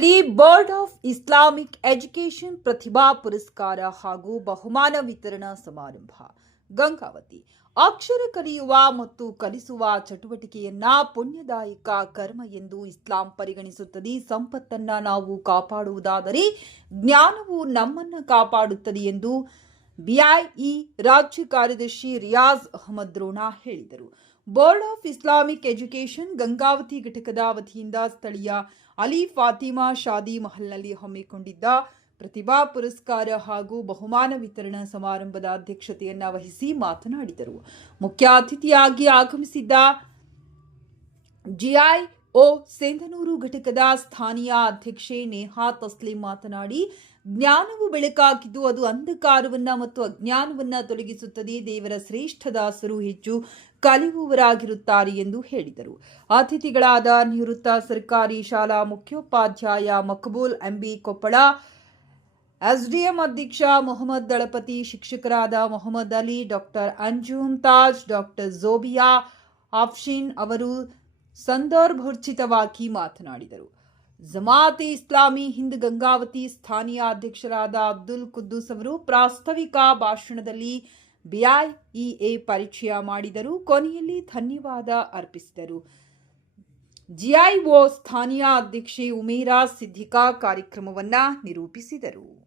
ಕೊನೆಯಲ್ಲಿ board of Islamic education ಪ್ರತಿಭಾ ಪುರಸ್ಕಾರ ಹಾಗೂ ಬಹುಮಾನ ವಿತರಣಾ ಸಮಾರಂಭ. ಗಂಗಾವತಿ. ಅಕ್ಷರ ಕಲಿಯುವ ಮತ್ತು ಕಲಿಸುವ ಚಟುವಟಿಕೆಯನ್ನ ಪುಣ್ಯದಾಯಕ ಕರ್ಮ ಎಂದು ಇಸ್ಲಾಂ ಪರಿಗಣಿಸುತ್ತದೆ. ಸಂಪತ್ತನ್ನ ನಾವು ಕಾಪಾಡುವುದಾದರೆ ಜ್ಞಾನವು ನಮ್ಮನ್ನ ಕಾಪಾಡುತ್ತದೆ ಎಂದು ಬಿಐಇ ರಾಜ್ಯ ಕಾರ್ಯದರ್ಶಿ ರಿಯಾಜ್ ಅಹಮದ್ ರೋಣ ಹೇಳಿದರು. Board of Islamic education Gangavati ಘಟಕದ ವತಿಯಿಂದ ಸ್ಥಳೀಯ ಅಲಿ ಫಾತಿಮಾ ಶಾದಿ ಮಹಲ್ನಲ್ಲಿ ಹಮ್ಮಿಕೊಂಡಿದ್ದ ಪ್ರತಿಭಾ ಪುರಸ್ಕಾರ ಹಾಗೂ ಬಹುಮಾನ ವಿತರಣಾ ಸಮಾರಂಭದ ಅಧ್ಯಕ್ಷತೆಯನ್ನ ವಹಿಸಿ ಮಾತನಾಡಿದರು. ಮುಖ್ಯ ಅತಿಥಿಯಾಗಿ ಆಗಮಿಸಿದ್ದ ಜಿಐಒ ಸೇಂಧನೂರು ಘಟಕದ ಸ್ಥಾನೀಯ ಅಧ್ಯಕ್ಷೆ ನೇಹಾ ತಸ್ಲಿಂ ಮಾತನಾಡಿ, ಜ್ಞಾನವು ಬೆಳಕಾಗಿದ್ದು ಅದು ಅಂಧಕಾರವನ್ನ ಮತ್ತು ಅಜ್ಞಾನವನ್ನ ತೊಲಗಿಸುತ್ತದೆ. ದೇವರ ಶ್ರೇಷ್ಠ ದಾಸರು ಹೆಚ್ಚು ಕಲಿಯುವವರಾಗಿರುತ್ತಾರೆ ಎಂದು ಹೇಳಿದರು. ಅತಿಥಿಗಳಾದ ನಿವೃತ್ತ ಸರ್ಕಾರಿ ಶಾಲಾ ಮುಖ್ಯೋಪಾಧ್ಯಾಯ ಮಕಬೂಲ್ ಎಂಬಿ ಕೊಪ್ಪಳ, ಎಸ್ಡಿಎಂ ಅಧ್ಯಕ್ಷ ಮೊಹಮ್ಮದ್ ದಳಪತಿ, ಶಿಕ್ಷಕರಾದ ಮೊಹಮ್ಮದ್ ಅಲಿ, ಡಾಕ್ಟರ್ ಅಂಜುಮ್ ತಾಜ್, ಡಾಕ್ಟರ್ ಝೋಬಿಯಾ ಆಫ್ಶಿನ್ ಅವರು ಸಂದರ್ಭೋಚಿತವಾಗಿ ಮಾತನಾಡಿದರು. ಜಮಾತ್ ಇಸ್ಲಾಮಿ ಹಿಂದ್ ಗಂಗಾವತಿ ಸ್ಥಾನೀಯ ಅಧ್ಯಕ್ಷರಾದ ಅಬ್ದುಲ್ ಕುದ್ದೂಸ್ ಅವರು ಪ್ರಾಸ್ತಾವಿಕ ಭಾಷಣದಲ್ಲಿ ಬಿಐಇಎ ಪರಿಚಯ ಮಾಡಿದರು. ಕೊನೆಯಲ್ಲಿ ಧನ್ಯವಾದ ಅರ್ಪಿಸಿದರು. ಜಿಐಒ ಸ್ಥಾನೀಯ ಅಧ್ಯಕ್ಷೆ ಉಮೇರಾ ಸಿದ್ದಿಕಾ ಕಾರ್ಯಕ್ರಮವನ್ನು ನಿರೂಪಿಸಿದರು.